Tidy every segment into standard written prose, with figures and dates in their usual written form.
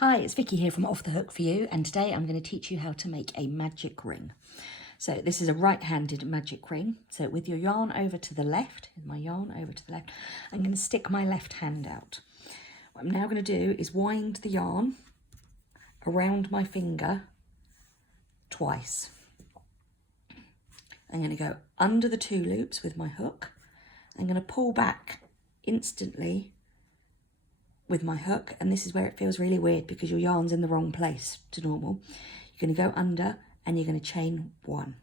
Hi, it's Vicky here from Off the Hook for You, and today I'm going to teach you how to make a magic ring. So this is a right-handed magic ring. So with your yarn over to the left, I'm going to stick my left hand out. What I'm now going to do is wind the yarn around my finger twice. I'm going to go under the two loops with my hook. I'm going to pull back instantly with my hook, and this is where it feels really weird because your yarn's in the wrong place to normal. You're going to go under and you're going to chain one.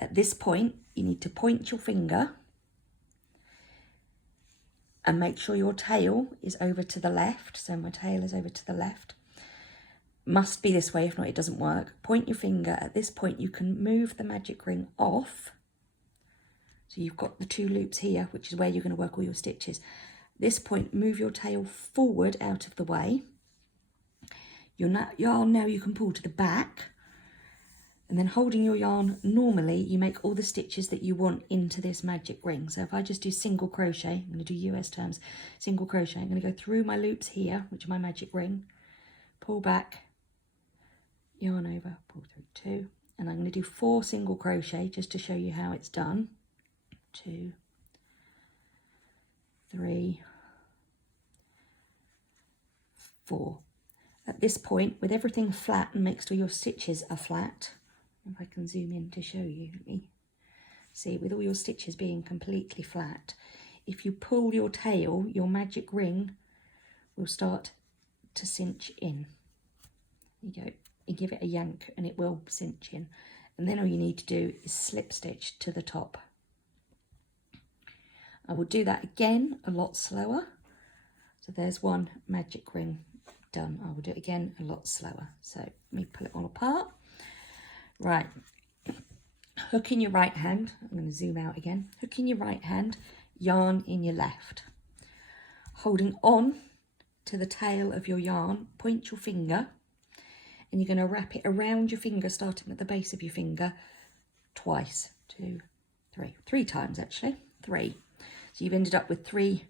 At this point, you need to point your finger and make sure your tail is over to the left. So my tail is over to the left. Must be this way, if not it doesn't work. Point your finger. At this point, you can move the magic ring off. So you've got the two loops here, which is where you're going to work all your stitches. This point, move your tail forward out of the way. Your yarn now you can pull to the back, and then holding your yarn normally, you make all the stitches that you want into this magic ring. So if I just do single crochet, I'm going to do US terms, single crochet. I'm going to go through my loops here, which are my magic ring, pull back, yarn over, pull through two, and I'm going to do 4 single crochet just to show you how it's done. 2, 3, 4. At this point, with everything flat and make sure your stitches are flat, if I can zoom in to show you, let me see, with all your stitches being completely flat, if you pull your tail, your magic ring will start to cinch in. There you go, you give it a yank and it will cinch in, and then all you need to do is slip stitch to the top. I will do that again a lot slower. So there's one magic ring done. I will do it again a lot slower. So let me pull it all apart. Right, hook in your right hand. I'm going to zoom out again. Hook in your right hand, yarn in your left. Holding on to the tail of your yarn, point your finger, and you're going to wrap it around your finger, starting at the base of your finger, twice. 2, 3, 3 times actually, 3. So you've ended up with 3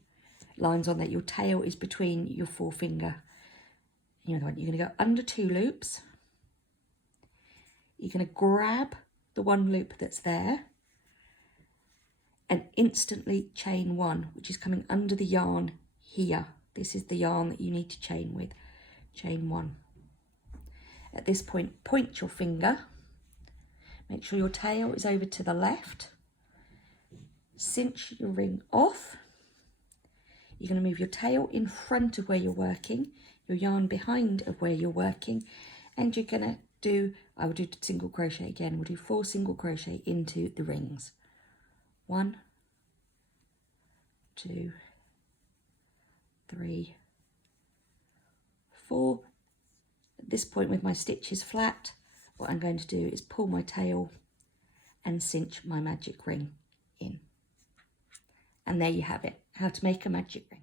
lines on there. Your tail is between your forefinger. You're going to go under 2 loops. You're going to grab the one loop that's there and instantly chain 1, which is coming under the yarn here. This is the yarn that you need to chain with. Chain 1. At this point, point your finger. Make sure your tail is over to the left. Cinch your ring off. You're going to move your tail in front of where you're working, your yarn behind of where you're working, and you're going to do, I will do single crochet again, we'll do 4 single crochet into the rings. 1, 2, 3, 4. At this point, with my stitches flat, what I'm going to do is pull my tail and cinch my magic ring in. And there you have it, how to make a magic ring.